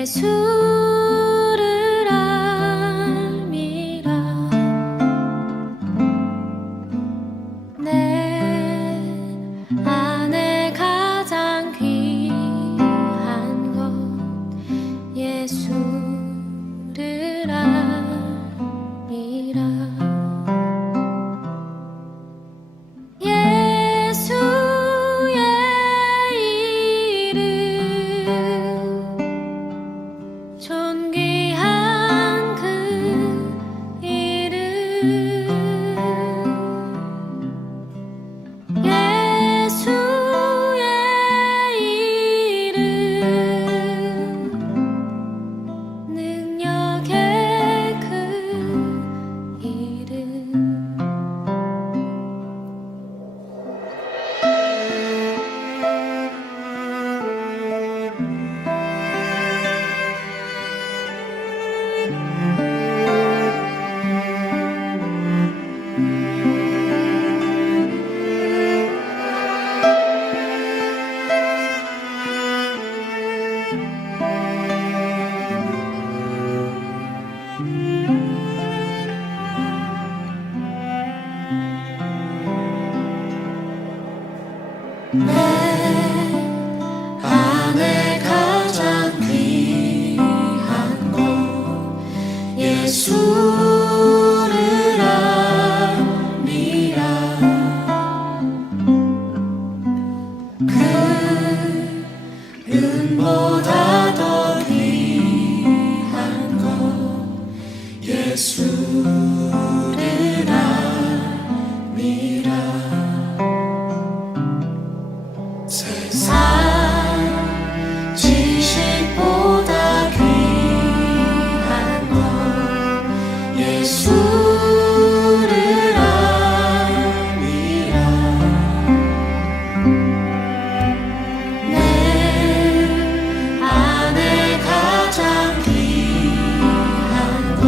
예수를 알미라. 내 안에 가장 귀한 것 예수를 알미라. 예수의 이름 존귀한 그 이름. 예수의 이름 능력의 그 이름. 내 안에 가장 귀한 것 예수를 알미라. 그 은보다 더 귀한 것 예수를 알미라. 세상 지식보다 귀한 것 예수를 알미라. 내 안에 가장 귀한 것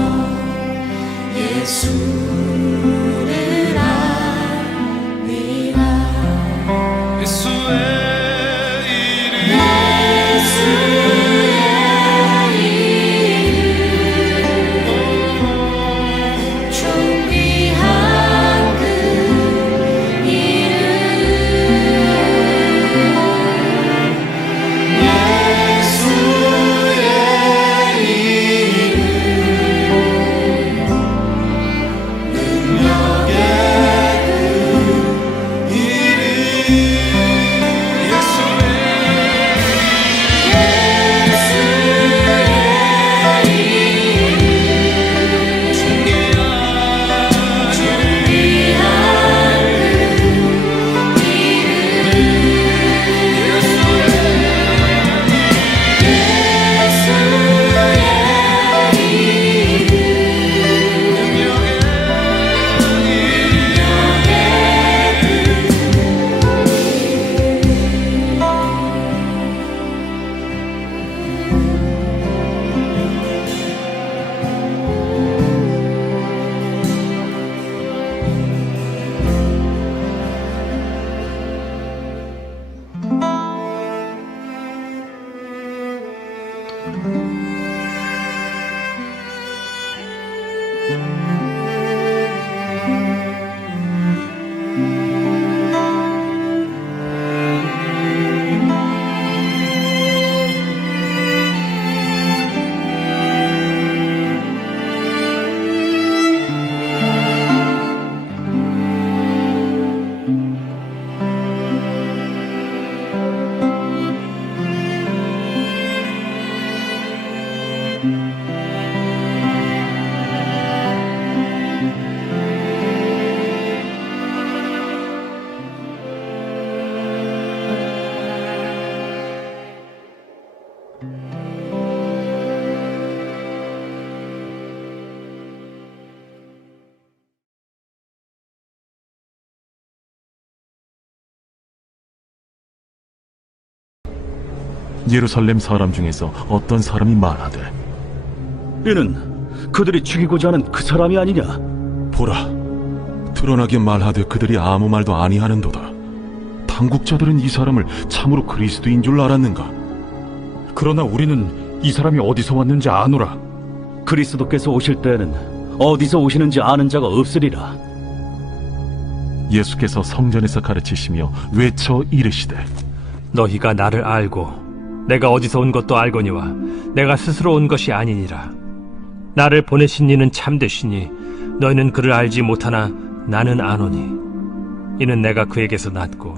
예수를 알미라. 예수의 존귀한 그 이름. 예수의 이름 능력의 그 이름. 예루살렘 사람 중에서 어떤 사람이 말하되 이는 그들이 죽이고자 하는 그 사람이 아니냐? 보라, 드러나게 말하되 그들이 아무 말도 아니하는도다. 당국자들은 이 사람을 참으로 그리스도인 줄 알았는가? 그러나 우리는 이 사람이 어디서 왔는지 아노라. 그리스도께서 오실 때에는 어디서 오시는지 아는 자가 없으리라. 예수께서 성전에서 가르치시며 외쳐 이르시되 너희가 나를 알고 내가 어디서 온 것도 알거니와 내가 스스로 온 것이 아니니라. 나를 보내신 이는 참되시니 너희는 그를 알지 못하나 나는 아노니 이는 내가 그에게서 났고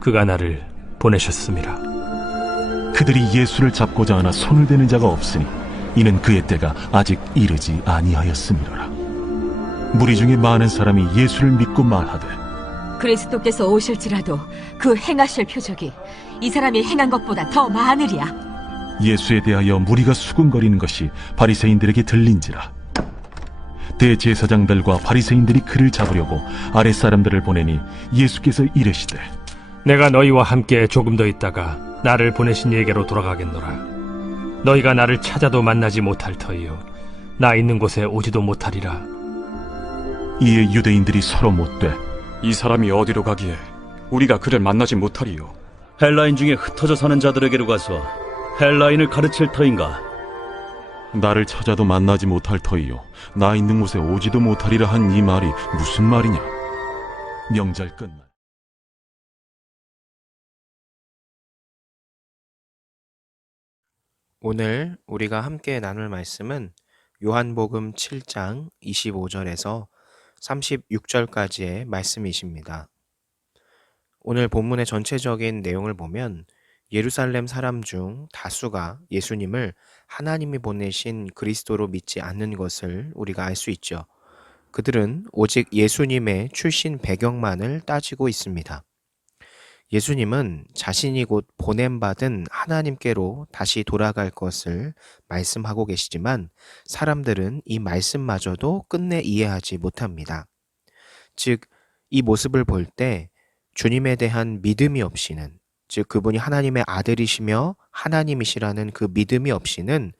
그가 나를 보내셨음이라. 그들이 예수를 잡고자 하나 손을 대는 자가 없으니 이는 그의 때가 아직 이르지 아니하였음이로라. 무리 중에 많은 사람이 예수를 믿고 말하되 그리스도께서 오실지라도 그 행하실 표적이 이 사람이 행한 것보다 더 많으리야. 예수에 대하여 무리가 수군거리는 것이 바리새인들에게 들린지라. 대제사장들과 바리새인들이 그를 잡으려고 아랫사람들을 보내니 예수께서 이르시되 내가 너희와 함께 조금 더 있다가 나를 보내신 이에게로 돌아가겠노라. 너희가 나를 찾아도 만나지 못할 터이요 나 있는 곳에 오지도 못하리라. 이에 유대인들이 서로 묻되 이 사람이 어디로 가기에 우리가 그를 만나지 못하리요? 헬라인 중에 흩어져 사는 자들에게로 가서 헬라인을 가르칠 터인가? 나를 찾아도 만나지 못할 터이요 나 있는 곳에 오지도 못하리라 한 이 말이 무슨 말이냐. 명절 끝날 오늘 우리가 함께 나눌 말씀은 요한복음 7장 25절에서 36절까지의 말씀이십니다. 오늘 본문의 전체적인 내용을 보면 예루살렘 사람 중 다수가 예수님을 하나님이 보내신 그리스도로 믿지 않는 것을 우리가 알 수 있죠. 그들은 오직 예수님의 출신 배경만을 따지고 있습니다. 예수님은 자신이 곧 보냄받은 하나님께로 다시 돌아갈 것을 말씀하고 계시지만 사람들은 이 말씀마저도 끝내 이해하지 못합니다. 즉, 이 모습을 볼 때 주님에 대한 믿음이 없이는, 즉 그분이 하나님의 아들이시며 하나님이시라는 그 믿음이 없이는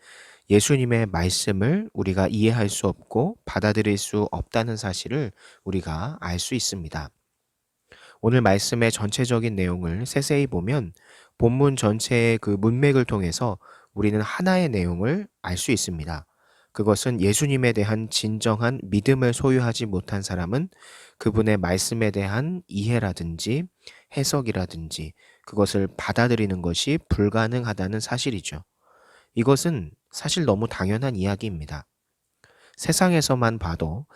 예수님의 말씀을 우리가 이해할 수 없고 받아들일 수 없다는 사실을 우리가 알 수 있습니다. 오늘 말씀의 전체적인 내용을 세세히 보면 본문 전체의 그 문맥을 통해서 우리는 하나의 내용을 알 수 있습니다. 그것은 예수님에 대한 진정한 믿음을 소유하지 못한 사람은 그분의 말씀에 대한 이해라든지 해석이라든지 그것을 받아들이는 것이 불가능하다는 사실이죠. 이것은 사실 너무 당연한 이야기입니다. 세상에서만 봐도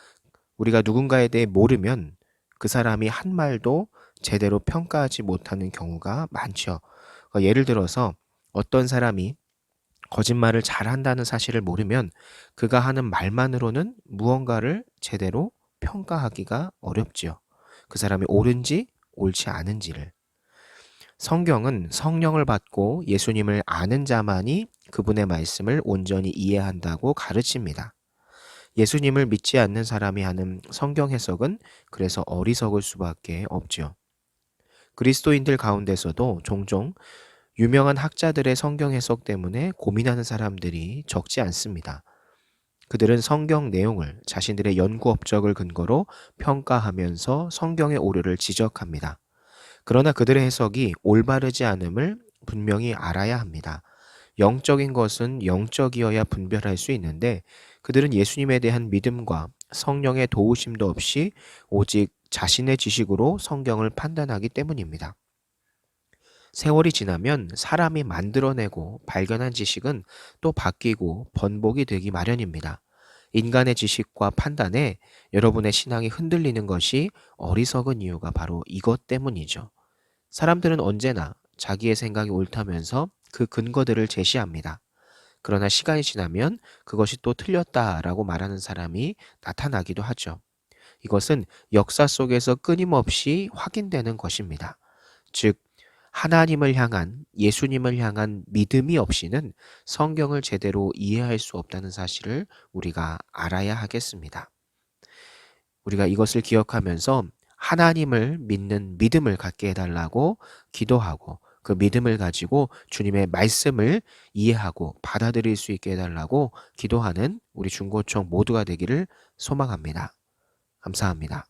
우리가 누군가에 대해 모르면 그 사람이 한 말도 제대로 평가하지 못하는 경우가 많죠. 예를 들어서 어떤 사람이 거짓말을 잘한다는 사실을 모르면 그가 하는 말만으로는 무언가를 제대로 평가하기가 어렵지요. 그 사람이 옳은지 옳지 않은지를. 성경은 성령을 받고 예수님을 아는 자만이 그분의 말씀을 온전히 이해한다고 가르칩니다. 예수님을 믿지 않는 사람이 하는 성경 해석은 그래서 어리석을 수밖에 없죠. 그리스도인들 가운데서도 종종 유명한 학자들의 성경 해석 때문에 고민하는 사람들이 적지 않습니다. 그들은 성경 내용을 자신들의 연구 업적을 근거로 평가하면서 성경의 오류를 지적합니다. 그러나 그들의 해석이 올바르지 않음을 분명히 알아야 합니다. 영적인 것은 영적이어야 분별할 수 있는데 그들은 예수님에 대한 믿음과 성령의 도우심도 없이 오직 자신의 지식으로 성경을 판단하기 때문입니다. 세월이 지나면 사람이 만들어내고 발견한 지식은 또 바뀌고 번복이 되기 마련입니다. 인간의 지식과 판단에 여러분의 신앙이 흔들리는 것이 어리석은 이유가 바로 이것 때문이죠. 사람들은 언제나 자기의 생각이 옳다면서 그 근거들을 제시합니다. 그러나 시간이 지나면 그것이 또 틀렸다라고 말하는 사람이 나타나기도 하죠. 이것은 역사 속에서 끊임없이 확인되는 것입니다. 즉, 하나님을 향한, 예수님을 향한 믿음이 없이는 성경을 제대로 이해할 수 없다는 사실을 우리가 알아야 하겠습니다. 우리가 이것을 기억하면서 하나님을 믿는 믿음을 갖게 해달라고 기도하고 그 믿음을 가지고 주님의 말씀을 이해하고 받아들일 수 있게 해달라고 기도하는 우리 중고청 모두가 되기를 소망합니다. 감사합니다.